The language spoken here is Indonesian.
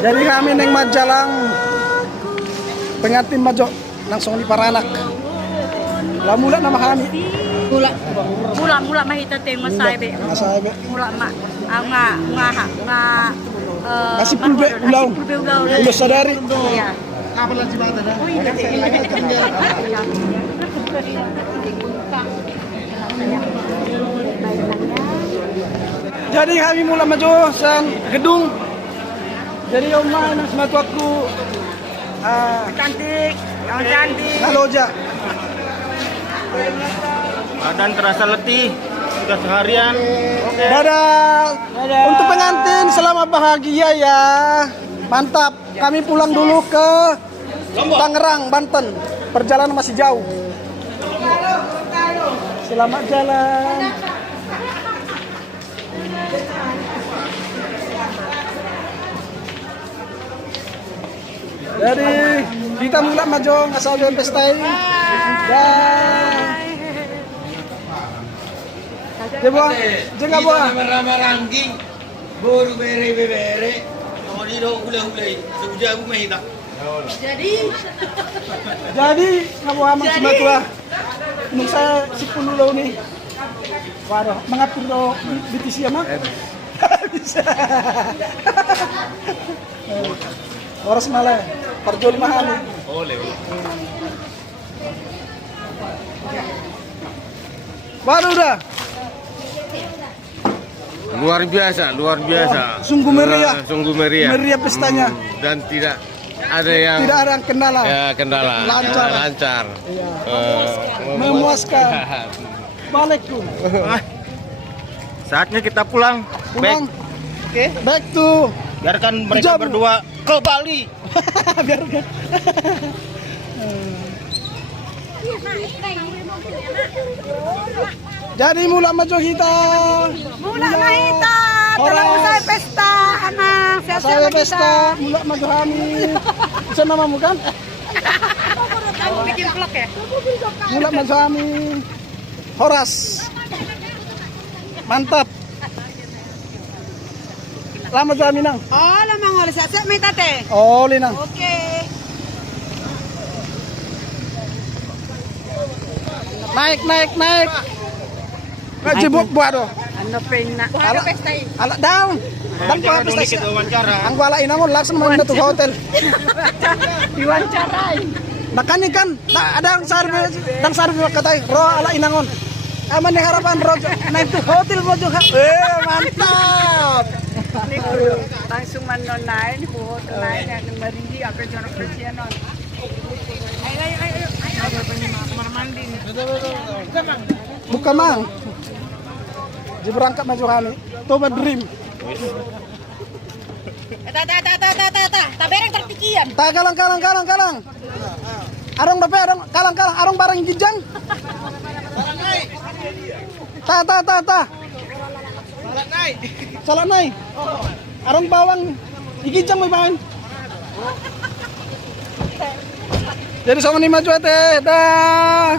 Jadi kami neng Majalang pengantin majo langsung di Paranak. Lah mula nama kami. Mula mahita te masaibe. Masaibe. Mula nga Kasih pulbe ulau. Udah sadari. Iya. Kapan lagi mata dah? Jadi kami mula maju sang gedung. Jadi omah nang sematu aku Cantik, yang cantik. Naloja. Badan terasa letih, sudah seharian. Oke. Dadah. Untuk pengantin selamat bahagia ya. Mantap. Kami pulang dulu ke Tangerang, Banten. Perjalanan masih jauh. Selamat jalan. Jadi kita mulai maju asal pesta ini. Jebua, jangan buah. Maranggi, baru bere. Kalau di dong ulai, sejauh aku mahita. Jadi ngabu aman semua tua. Nung saya si dulu nih. Waduh, mengatur do BTC mah? Bisa. Horas malah perjual mahal. Oleh. Baru udah. Luar biasa. Sungguh meriah. Sungguh meriah. Meriah pestanya. Dan tidak ada yang kendala. ya, kendala. Lancar. Iya. Memuaskan. Balikku. Saatnya kita pulang. Pulang. Oke. Back to. Biarkan mereka berdua ke Bali. Biarkan. Jadi mula maju kita. Mula mahita, telah usai pesta, anak. Saya pesta, mula maju kami. Bisa namamu kan? Kamu bikin vlog ya? Mula maju kami. Horas. Mantap. Lama maju kami nang. Oh, lamang oleh saya minta teh. Oh, linang. Oke. Naik. Nggak jebuk buat do. Ano pena? Ala pesta ini. Ala down. Dan pa pesta. Kita wawancara. Ang wala inangon langsung mana tuh hotel. Diwawancarai. Nakani kan, ada ang sarbi katay, ro ala inangon. Aman yang harapan ro, naik tuh hotel mo juga. Mantap. Langsung manonay, buhot nai, yang merindi apa jorok persianan. Ayo. Mandi. Bukan mang. Di berangkat maju kami. Toba dream. Tabereng terpikian. Ta kalang. Arong dape arong kalang arong barang gijang. Ta. Salat naik. Arong bawang igijang may bawang. Jadi sama ni maju teh. Dah.